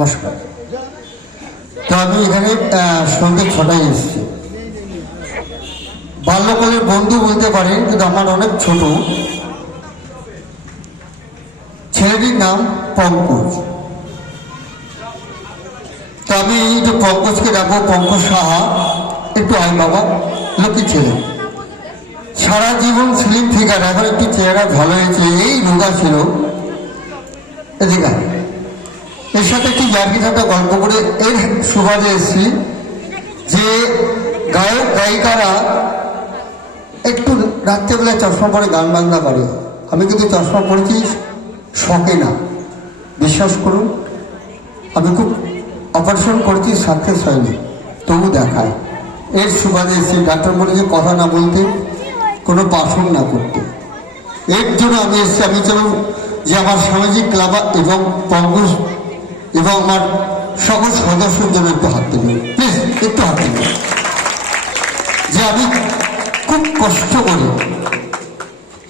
নমস্কার। তো আমি এখানে সন্ধ্যে 6টায় এসেছি। বাল্যকালের বন্ধু বলতে পারেন, কিন্তু আমার অনেক ছোট। ছেলেটির নাম পঙ্কজ। তো আমি এই যে পঙ্কজকে ডাকবো, পঙ্কজ সাহা। একটু আয় বাবা, লক্ষ্মী ছেলে। সারা জীবন স্লিম ফিগার, এখন একটু চেহারা ভালো হয়েছে। এই রোগা ছিল। এদিকে এর সাথে একটি জার্কি ঠাট্টা গল্প করে এর সুবাদে এসেছি যে গায়ক গায়িকারা একটু রাত্রেবেলায় চশমা পরে গান বাজনা করে। আমি কিন্তু চশমা পরেছি শখে না, বিশ্বাস করুন। আমি খুব অপারেশন করেছি, সাকসেস হয়নি, তবু দেখায়। এর সুবাদে এসেছি। ডাক্তার বলেছে কথা না বলতে, কোনো পার্ফর্ম না করতে। এর জন্য আমি এসেছি। আমি চাই যে আমার সামাজিক ক্লাব এবং পঙ্কজ এবং আমার সকল সদস্যের জন্য একটু হাত দিন, প্লিজ একটু হাত দিন। যে আমি খুব কষ্ট করি।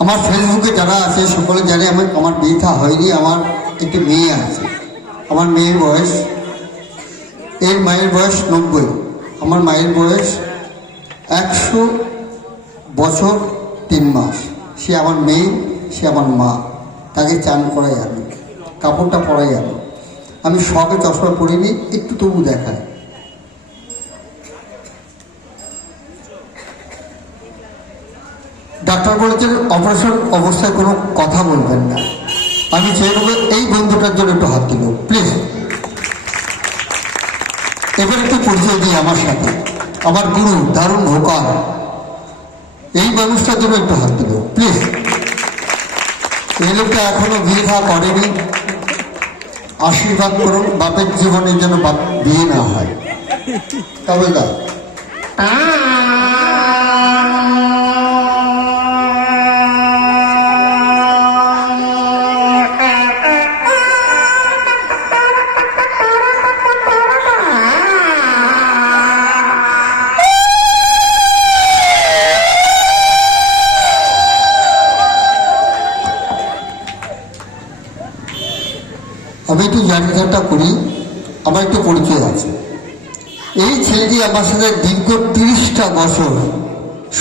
আমার ফেসবুকে যারা আছে সকলে জানে আমার বিয়ে হয়নি, আমার একটি মেয়ে আছে। আমার মেয়ের বয়স, এর মায়ের বয়স 90, আমার মায়ের বয়স 100 বছর 3 মাস। সে আমার মেয়ে, সে আমার মা। তাকে চান করাই আমি, কাপড়টা পরাই আমি শখে চশমা পরিনি, একটু তবু দেখায়। ডাক্তার বলেছেন অপারেশন অবস্থায় কোনো কথা বলবেন না। আমি চেয়ে নেবো এই বন্ধুটার জন্য একটু হাত দিল, প্লিজ। এবার একটু পরিচয় দিই আমার সাথে। আমার গুরু, দারুণ ভোকাল, এই মানুষটার জন্য একটু হাত দিল, প্লিজ। এই লোকটা এখনো বিয়ে থা করেনি। আশীর্বাদ করুন বাপের জীবনের যেন বিয়ে না হয়। তবে দা আমি একটু জানিটা করি, আমার একটু পরিচয় আছে। এই ছেলেটি আমার সাথে দীর্ঘ 30টা বছর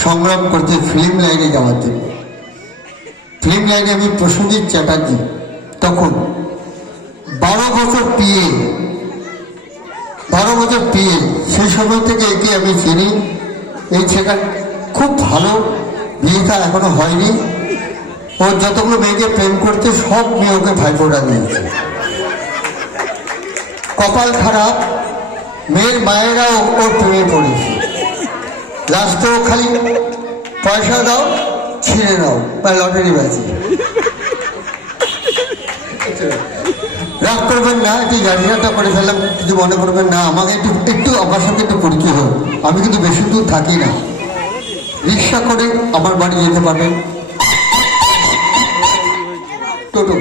সংগ্রাম করছে ফিল্ম লাইনে যাওয়ার জন্য। ফিল্ম লাইনে আমি প্রসেনজিৎ চ্যাটার্জি, তখন 12 বছর পিএ, সেই সময় থেকে একে আমি চিনি। এই ছেলেটা খুব ভালো, বিয়েটা এখনো হয়নি। ও যতগুলো মেয়েকে প্রেম করতে সব মেয়ে ওকে ভাইফোঁটা দিয়েছে। কপাল খারাপ, মেয়ের মায়েরাও ওর প্রেমে পড়েছে। লাস্টেও খালি পয়সা দাও, ছিঁড়ে নাও, বা লটারি বাজি। রাগ করবেন না, একটু জার্নিটা করে ফেললাম, কিছু মনে করবেন না। আমাকে একটু আমার সাথে একটু পরিচয় হোক। আমি কিন্তু বেশি দূর থাকি না, রিক্সা করে আমার বাড়ি যেতে পারবেন, টোটো।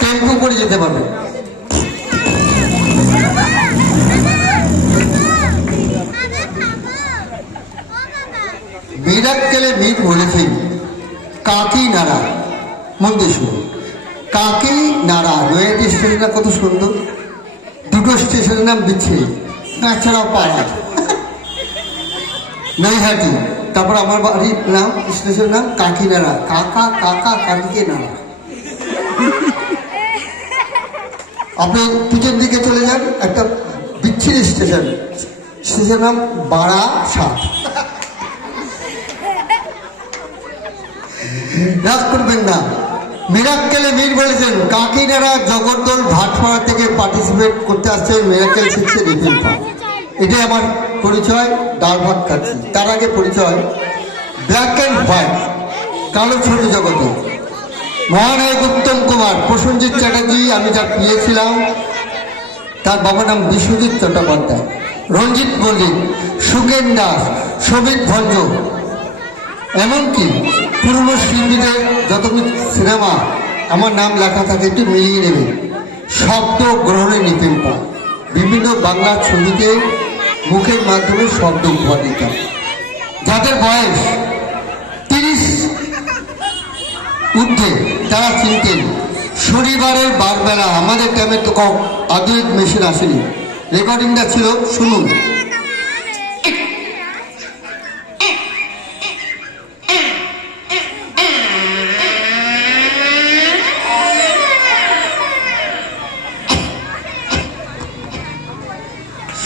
টেম্পো করে যেতে পারবে। মিরাক্কেলে মিট বলেছেন কাকিনাড়া, মন্দির শুরু কাকিনাড়া। নয়াটি স্টেশনটা কত সুন্দর, দুটো স্টেশনের নাম দিচ্ছে, নাচড়া পাড়া, নৈহাটি। তারপর আমার বাড়ির নাম, স্টেশনের নাম কাকিনাড়া। কাকা কাকা কাকিকে নাড়া। আপনি পিছন দিকে চলে যান, একটা বিচ্ছিরি স্টেশন, স্টেশন নাম বারাসাত। রাগ করবেন না। মিরাক্কেলে মিট বলেছেন কাকিনাড়া জগদ্দল ভাটপাড়া থেকে পার্টিসিপেট করতে আসছেন মিরাক্কেল শিখছে রিফিল পাম্প। এটাই আমার পরিচয়, ডাল ভাত খাচ্ছি। তার আগে পরিচয় ব্ল্যাক অ্যান্ড হোয়াইট, কালো ছবি জগতে মহানায়ক উত্তম কুমার, প্রসেনজিৎ চ্যাটার্জি, আমি যার পেয়েছিলাম তার বাবার নাম বিশ্বজিৎ চট্টোপাধ্যায়, রঞ্জিত মল্লিক, সুকেন দাস, সবিত ভঞ্জ, এমনকি পুরনো শিল্পীদের যতগুলো সিনেমা আমার নাম লেখা থাকে একটু মিলিয়ে নেবে। শব্দ গ্রহণে নিতেন পায়, বিভিন্ন বাংলা ছবিতে মুখের মাধ্যমে শব্দ উপহার দিতাম। যাদের বয়স 30 ঊর্ধ্বে তারা চিনতেন। শনিবারের বারবেলা আমাদের টাইমে তো আধুনিক মেশিন আসেনি, রেকর্ডিংটা ছিল, শুনুন।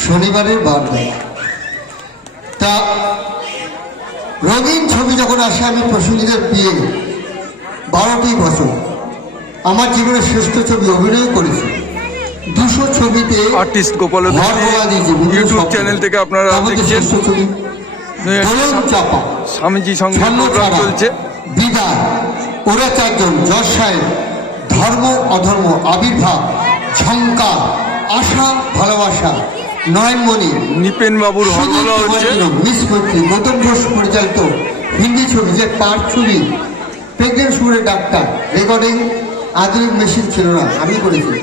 শনিবারের বারবেলা তা রঙিন ছবি যখন আসে, আমি প্রসেনজিতের বিয়ে 12টি বছর আমার জীবনের শ্রেষ্ঠ ছবি অভিনয় করেছি। 200 ছবিতে আর্টিস্ট গোপাল ইউটিউব চ্যানেল থেকে আপনারা দেখছেন। চাপা, স্বামীজি সঙ্গে প্রোগ্রাম চলছে। বিদায়, ওরা 4 জন, যশ সাহেব, ধর্ম অধর্ম, আবির্ভাব, ঝঙ্কার, আশা ভালোবাসা, নয়নমণি, নিপেন বাবুর হরগোলা হচ্ছে। মিস মৈত্রী, গৌতম ঘোষ পরিচালিত হিন্দি ছবি যে পার ছবি, প্রেগনেন্ট সুরে ডাক্তার। রেকর্ডিং আধুনিক মেশিন ছিল না, আমি করেছি।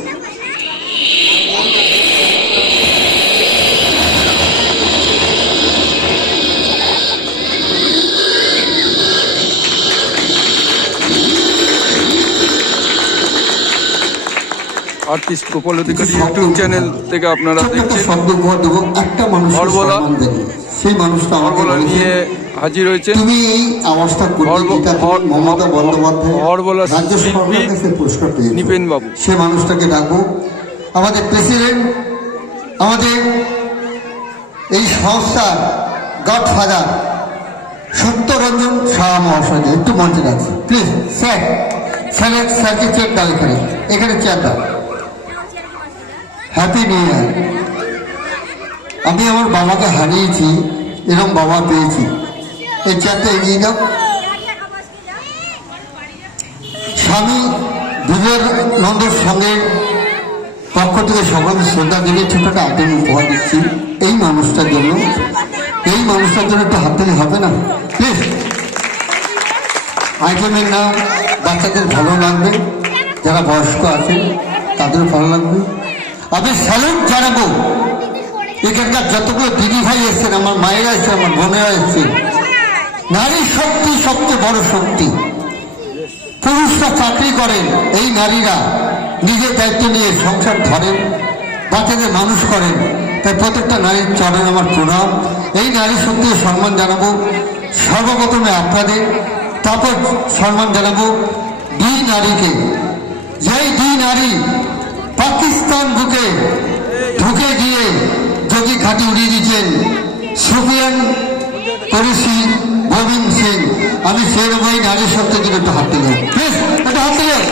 আর্টিস্ট গোপাল অধিকারী ইউটিউব চ্যানেল থেকে আপনারা দেখছেন। শব্দ উপহার দেবো একটা মানুষ, হরগোলা, সেই মানুষটা হরগোলা নিয়ে হাজির হয়েছে। তুমি এই আওয়াজটা করবে, যেটা মমতা বন্দ্যোপাধ্যায় হরগোলা রাজ্য সরকারের কাছে পুরস্কার পেয়েছে, নিপেন বাবু, সে মানুষটাকে ডাকবো। আমাদের প্রেসিডেন্ট, আমাদের এই সংস্থার গডফাদার সত্যরঞ্জন সাহা মহাশয়কে একটু মঞ্চে রাখছি প্লিজ। স্যার, স্যারকে চেয়ার দাও, এখানে চেয়ার দাও। Happy new year. আমি আমার বাবাকে হারিয়েছি, এরকম বাবা পেয়েছি। এই চেয়ারটা এগিয়ে দাও। স্বামী বিবেকানন্দের সঙ্গে পক্ষ থেকে সকলকে শ্রদ্ধা দিলে ছোট একটা আইটেম উপহার দিচ্ছি এই মানুষটার জন্য। এই মানুষটার জন্য একটু হাত দিলে হবে না প্লিজ? আইটেমের নাম বাচ্চাদের ভালো লাগবে, যারা বয়স্ক আছেন তাদের ভালো লাগবে। আমি স্যালুট জানাবো এখানকার যতগুলো দিদি ভাই এসছেন, আমার মায়েরা এসছেন, আমার বোনেরা এসছেন। নারী শক্তি সবচেয়ে বড় শক্তি। পুরুষরা চাকরি করেন, এই নারীরা নিজের দায়িত্ব নিয়ে সংসার ধরেন, বাচ্চাদের মানুষ করেন। তাই প্রত্যেকটা নারীর চরণ আমার প্রণাম। এই নারী শক্তিকে সম্মান জানাবো সর্বপ্রথমে আপনাদের, তারপর সম্মান জানাবো 2 নারীকে, যেই 2 নারী পাকিস্তান বুকে ঢুকে গিয়ে যোগী ঘাটি উড়িয়ে দিচ্ছেন, সুফিয়ান কুরেশি, গোবিন্দ সিং। আমি সেই রকম নারী শক্তির জন্য একটু হাত দিলাম প্লিজ, একটু হাত দিলাম।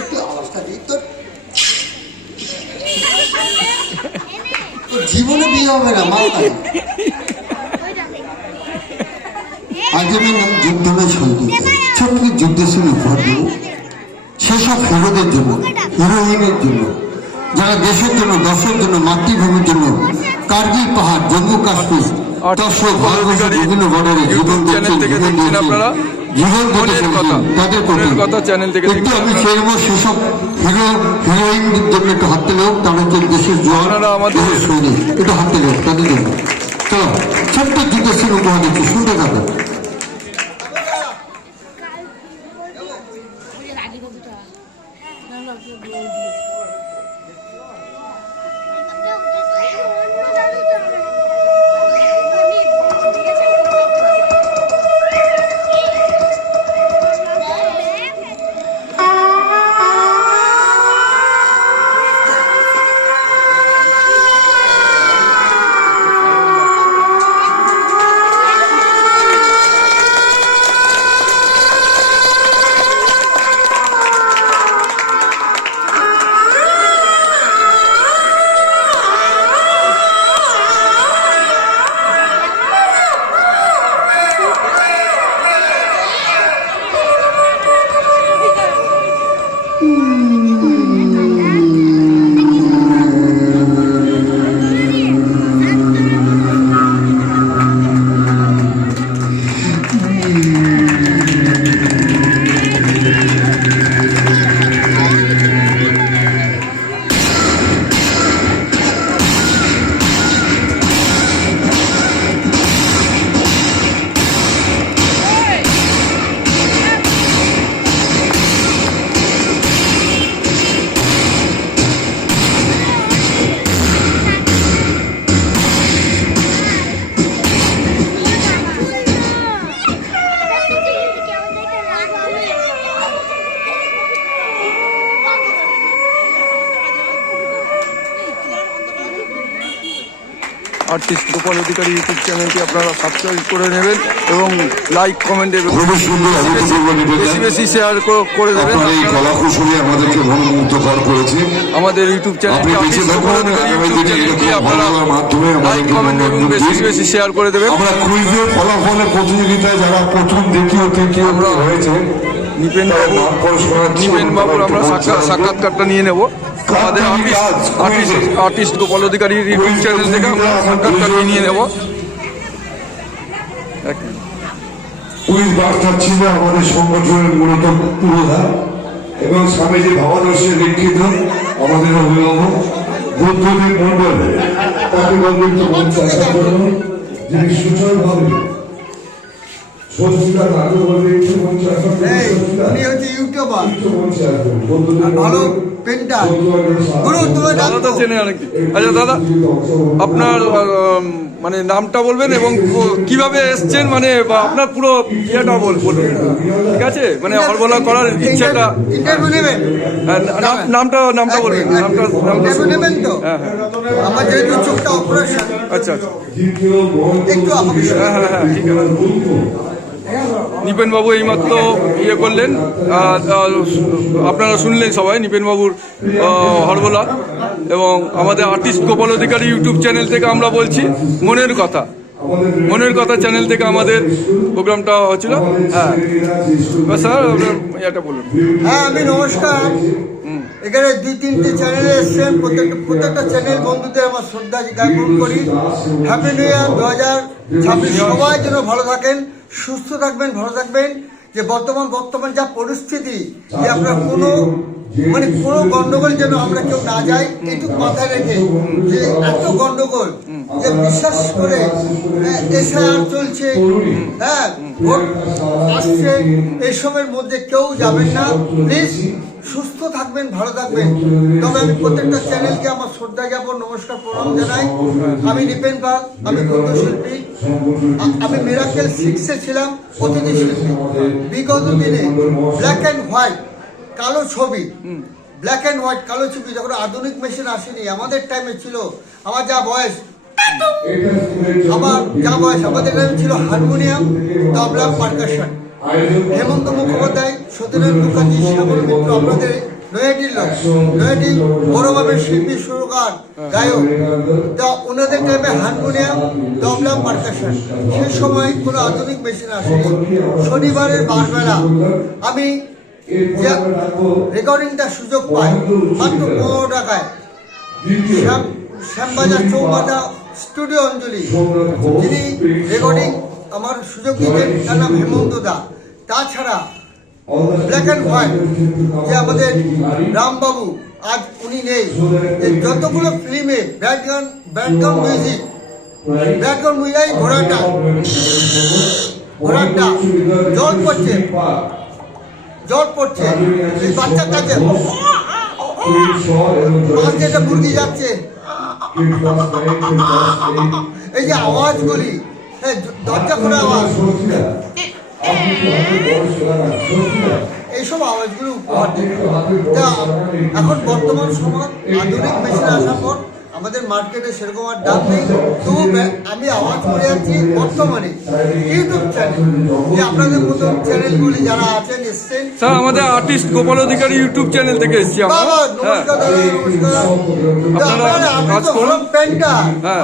একটু অবস্থা দিই তো, জীবনে বিয়ে হবে না মা। আজ আমি নাম যুদ্ধময় সঙ্গীত, ছোট্ট যুদ্ধের সঙ্গে উপহার দেব সেসব হিরোদের জন্য, হিরোইনের জন্য, যারা দেশের জন্য, দশের জন্য, মাতৃভূমির জন্য কার্গিল পাহাড়, জম্মু কাশ্মীর, দর্শক ভারতবর্ষের বিভিন্ন বর্ডারে জীবন দিচ্ছেন, জীবন তাদের একটু আমি চাইব সেসব হিরো হিরোইনদের জন্য একটু হাত দিলেও, তারা যে দেশের জওয়ান আমাদের সৈনিক, একটু হাত দিলেও তাদের জন্য। চলো ছোট্ট যুদ্ধের উপহার দিচ্ছি, শুনতে থাকো। আর্টিস্ট গোপাল অধিকারী ইউটিউব চ্যানেলটি আপনারা সাবস্ক্রাইব করে নেবেন এবং লাইক কমেন্ট এবং খুবই সুন্দর আমি তো বলবো বেশি বেশি শেয়ার করে দেবেন। আপনার এই কলা কুশলী আমাদেরকে মনোমুগ্ধকর করেছে। আমাদের ইউটিউব চ্যানেলটি আপনি বেঁচে আর্টিস্ট গোপাল থাকুন, অধিকারী আগামী ইউটিউব দিনে চ্যানেলটি এরকম আপনারা ভালো মাধ্যমে লাইক আমাদেরকে কমেন্ট এবং মনোরঞ্জন বেশি দিন। বেশি শেয়ার করে দেবেন। আমরা কুইজের ফলাফলের প্রতিযোগিতায় যারা প্রথম দ্বিতীয় তৃতীয় হয়েছে নিপেন বাবুর আমরা সাক্ষাৎকারটা নিয়ে নেব। আমাদের আর্টিস্ট গোপাল অধিকারীর ইউটিউব চ্যানেল থেকে আমরা সাক্ষাৎকার নিয়ে নেব। কুইজ মাস্টার ছিল আমাদের সংগঠনের মূলত পুরোধা এবং স্বামীজি ভাবাদর্শে দীক্ষিত আমাদের অভিভাবক বুদ্ধদেব মন্ডল, তাকে বলবেন তো মঞ্চে আসার জন্য, যিনি সুচলভাবে সত্যিকার আগে বলবেন একটু মঞ্চে আসার জন্য। উনি হচ্ছে ইউটিউবার, একটু মঞ্চে আসবেন বুদ্ধদেব ভালো পেন্টার। গুরু তুমি দাদা তো চেনে অনেকদিন। আচ্ছা দাদা, আপনার মানে নামটা বলবেন এবং কিভাবে এসছেন, মানে বা আপনার পুরো ইয়েটা বলবেন, ঠিক আছে? মানে হরবলা করার ইচ্ছাটা, ইন্টারভিউ নেবেন, নামটা বলবেন, নামটা ইন্টারভিউ নেবেন তো? হ্যাঁ হ্যাঁ, আমার যেহেতু চোখটা অপারেশন, আচ্ছা আচ্ছা, একটু আমাকে হ্যাঁ হ্যাঁ হ্যাঁ, ঠিক আছে। নিপেন বাবু এইমাত্র ইয়ে করলেন, আপনারা শুনলেন সবাই নিপেন বাবুর হরবলা, এবং আমাদের আর্টিস্ট গোপাল অধিকারী ইউটিউব চ্যানেল থেকে আমরা বলছি মনের কথা চ্যানেল থেকে আমাদের প্রোগ্রামটা হচ্ছিল। হ্যাঁ স্যার, আপনার ইয়েটা বলুন। হ্যাঁ, আমি নমস্কার। এখানে 2-3টে চ্যানেলে এসছেন, প্রত্যেকটা চ্যানেল বন্ধুদের আমার শ্রদ্ধা জ্ঞাপন করি। Happy new year 2026। সবাই যেন ভালো থাকেন, সুস্থ থাকবেন, ভালো থাকবেন। যে বর্তমান যা পরিস্থিতি, যে আপনার কোনো গন্ডগোল যেন আমরা কেউ না যাই, এইটুকু মাথায় রেখে, যে এত গন্ডগোল, যে বিশ্বাস করে এসআইআর চলছে, হ্যাঁ ভোট আসছে, এইসবের মধ্যে কেউ যাবেন না। প্লিজ সুস্থ থাকবেন, ভালো থাকবেন। তবে আমি প্রত্যেকটা চ্যানেলকে আমার শ্রদ্ধা জ্ঞাপন, নমস্কার, প্রণাম জানাই। আমি নিপেন পাল, আমি কণ্ঠশিল্পী। আমি মিরাকেল 6-এ ছিলাম অতিথি শিল্পী। বিগত দিনে ব্ল্যাক অ্যান্ড হোয়াইট কালো ছবি, ব্ল্যাক অ্যান্ড হোয়াইট কালো ছবি, যখন আধুনিক মেশিন আসেনি, আমাদের টাইমে ছিল, আমার যা বয়স, আমাদের টাইমে ছিল হারমোনিয়াম, তবলা, পারকাশন। হেমন্ত মুখোপাধ্যায়, সত্যেন্দ্র মুখার্জি, শ্যামল মিত্র, আপনাদের নয়াডির লোক, নয়াডি বড়ভাবে শিল্পী, সুরকার, গায়ক। তা ওনাদের টাইমে হারমোনিয়াম, তবলা, পারকাশন। সেই সময় কোনো আধুনিক মেশিন আসেনি। শনিবারের বারবেলা আমি যে রেকর্ডিংটা সুযোগ পাই মাত্র 15 টাকায়, শ্যামবাজার চৌমাথা স্টুডিও অঞ্জলি, যিনি রেকর্ডিং আমার সুযোগ দিতেন, তার নাম হেমন্ত দা। তাছাড়া ব্ল্যাক অ্যান্ড হোয়াইট যে আমাদের রামবাবু, আজ উনি নেই, যতগুলো ফিল্মে ব্যাকগ্রাউন্ড মিউজিক, এই ঘোড়াটা জল পড়ছে, এই বাচ্চার কাছে মাছ যেটা মুরগি যাচ্ছে, এই যে আওয়াজগুলি, দরজা খোলা আওয়াজ, এইসব আওয়াজগুলো উপহার দিতে। এখন বর্তমান সময় আধুনিক মেশিন আসার পর আমাদের মার্কেটে সেরকম আর দাম নেই। তবু আমি আওয়াজ করে যাচ্ছি বর্তমানে ইউটিউব চ্যানেল, যে আপনাদের মতো চ্যানেলগুলি যারা আছেন, এসছেন। স্যার, আমাদের আর্টিস্ট গোপাল অধিকারী ইউটিউব চ্যানেল থেকে এসেছি আমরা। নমস্কার দাদা, নমস্কার। আপনি তো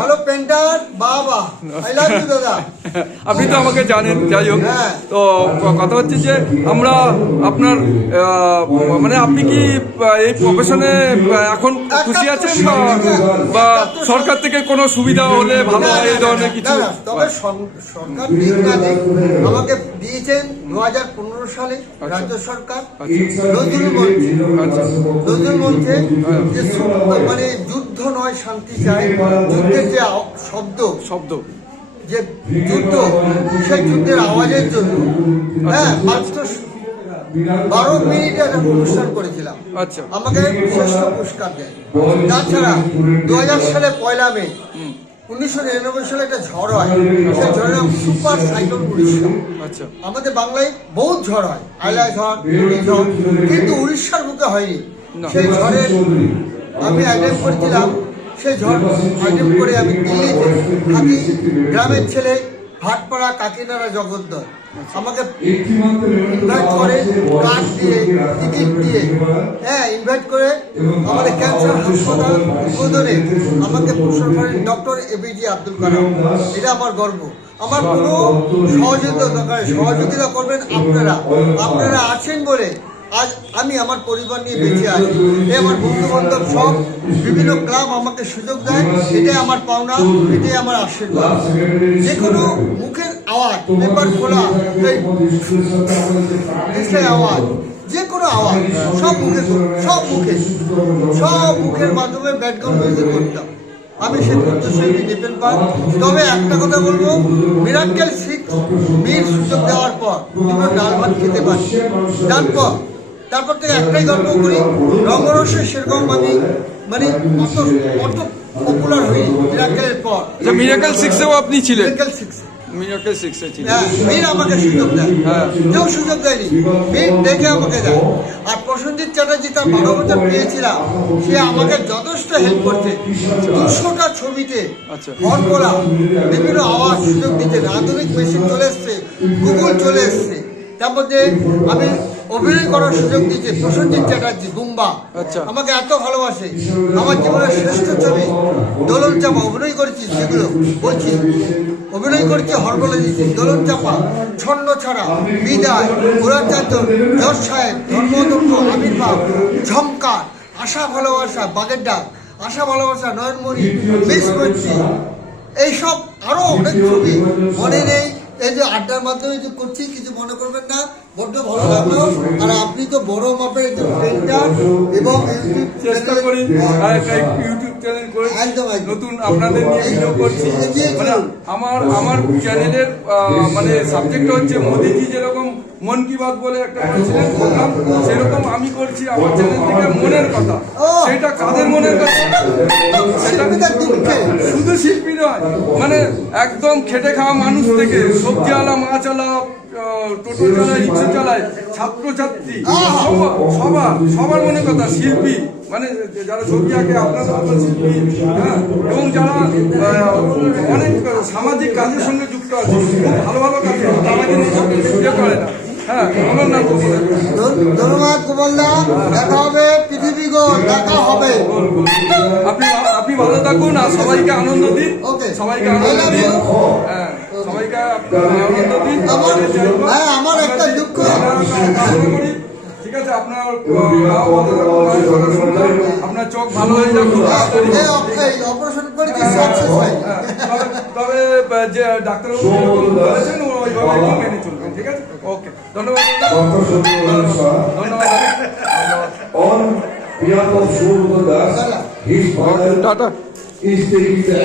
ভালো পেন্টার, বাবা, আই লাভ ইউ দাদা। আপনি তো আমাকে জানেন, যাই হোক। তো কথা হচ্ছে যে আমরা আপনার মানে আপনি কি এই প্রফেশনে এখন খুশি আছেন, বা সরকার থেকে কোনো সুবিধা হলে ভালো হয় এই ধরনের কিছু? তবে সরকার দিক না দিক আমাকে দিয়েছেন 2015 সালে রাজ্য সরকার নজরুল মঞ্চে, যে মানে যুদ্ধ নয় শান্তি চাই, যুদ্ধের যে শব্দ যে যুদ্ধ, সেই যুদ্ধের আওয়াজের জন্য, হ্যাঁ, মাত্র 12 মিনিটে একটা অনুষ্ঠান করেছিলাম। আচ্ছা, আমাকে শ্রেষ্ঠ পুরস্কার দেয়। তাছাড়া 2000 সালে 1 মে 1999 সালে একটা ঝড় হয়, সেই ঝড়ের নাম সুপার সাইক্লোন উড়িষ্যা। আচ্ছা, আমাদের বাংলায় বহুত ঝড় হয়, আইলা ঝড়, কিন্তু উড়িষ্যার বুকে হয়নি। সেই ঝড়ে আমি আইডেন্ট করেছিলাম সেই ঝড় হজম করে আমি দিল্লিতে থাকি। গ্রামের ছেলে, ভাটপাড়া কাকিনাড়া জগদ্দল। আমাকে ইনভাইট করে কার্ড দিয়ে, টিকিট দিয়ে, হ্যাঁ ইনভাইট করে আমাদের ক্যান্সার হাসপাতাল উদ্বোধনে আমাকে পুরস্কার করেন ডক্টর APJ আব্দুল কালাম। এটা আমার গর্ব। আমার কোনো সহযোগিতা দরকার, সহযোগিতা করবেন আপনারা। আপনারা আছেন বলে আজ আমি আমার পরিবার নিয়ে বেঁচে আছি। এই আমার বন্ধু বান্ধব সব বিভিন্ন ক্লাব আমাকে সুযোগ দেয়, এটাই আমার পাওনা, এটাই আমার আশীর্বাদ। যে কোনো মুখের আওয়াজ, পেপার খোলা, এই আওয়াজ, যে কোনো আওয়াজ সব মুখের মাধ্যমে ব্যাকগ্রাউন্ড মিউজিক করতাম। আমি সে নৃত্যশিল্পী নিপেন পাল। তবে একটা কথা বলবো, মিরাক্কেল 6 মির সুযোগ দেওয়ার পর দুটো ডাল ভাত খেতে পারি। তারপর থেকে একটাই গল্প করি, রঙ্গরসে সেরকম আমি মানে অত পপুলার হই মিরাক্কেলের পর। মিরাকেল 6-এও আপনি ছিলেন? মিরাক্কেল 6 মিরাকেল 6-এ ছিলেন। হ্যাঁ, মীর আমাকে সুযোগ দেয়, কেউ সুযোগ দেয়নি, মীর দেখে আমাকে দেয়। আর প্রসেনজিৎ চ্যাটার্জি তার 12 বছর পেয়েছিলাম, সে আমাকে যথেষ্ট হেল্প করছে। 200টা ছবিতে হর্ন বলা, বিভিন্ন আওয়াজ সুযোগ দিতে, আধুনিক মেশিন চলে এসছে, গুগল চলে এসছে। তার মধ্যে আমি অভিনয় করার সুযোগ দিয়েছে প্রসেনজিৎ চ্যাটার্জি, বুম্বা আমাকে এত ভালোবাসে। আমার জীবনের শ্রেষ্ঠ ছবি দোলন চাপা অভিনয় করেছি, সেগুলো বলছি অভিনয় করেছি, হরবলে দিয়েছি দোলন চাপা, ছন্ন ছাড়া, বিদায়, গোরাচার্য, জজ সাহেব, ধর্মদম্ভ, আবির্ভাব, ঝংকার, আশা ভালোবাসা, বাগের ডাক, আশা ভালোবাসা, নয়নমণি, মিস মৈত্রী, এইসব আরো অনেক ছবি মনে নেই। এই যে আড্ডার মাধ্যমে যে করছি, কিছু মনে করবেন না, বড্ড ভালো লাগলো। আর আপনি তো বড় মাপের একজন পেন্টার এবং চেষ্টা করি ইউটিউব চ্যানেল করে নতুন আপনাদের নিয়ে ভিডিও করছি। মানে আমার চ্যানেলের মানে সাবজেক্ট হচ্ছে মোদিজি যেরকম মন কি বাত বলে একটা করেছিলেন প্রোগ্রাম, সেরকম আমি করছি আমার চ্যানেল থেকে মনের কথা। সেটা কাদের মনের কথা? সেটা শুধু শিল্পী নয়, মানে একদম খেটে খাওয়া মানুষ থেকে সবজিওয়ালা, মাছওয়ালা, টোটো চালায়, রিক্সা চালায়, ছাত্রছাত্রী, সবার মনে কথা। শিল্পী মানে যারা ছবি আঁকে, আপনাদের মতো শিল্পী, হ্যাঁ, এবং যারা অনেক সামাজিক কাজের সঙ্গে যুক্ত আছে, ভালো ভালো কাজ তারা কিন্তু করে না। হ্যাঁ, ধন্যবাদ গোপালদা, দেখা হবে পৃথিবী গো, দেখা হবে। আপনি ভালো থাকুন আর সবাইকে আনন্দ দিন, সবাইকে আনন্দ দিন, হ্যাঁ, সবাইকে আনন্দ দিন। আমার একটা দুঃখ, ঠিক আছে, আপনার চোখ ভালো হয়ে যাক, অপারেশন করেছি সাকসেস হয়। তবে যে ডাক্তারবাবু বলেছেন ওইভাবে একটু মেনে চলবেন, ঠিক আছে? ওকে, ধন্যবাদ। On behalf of Shurda Das, his father tata. is taking the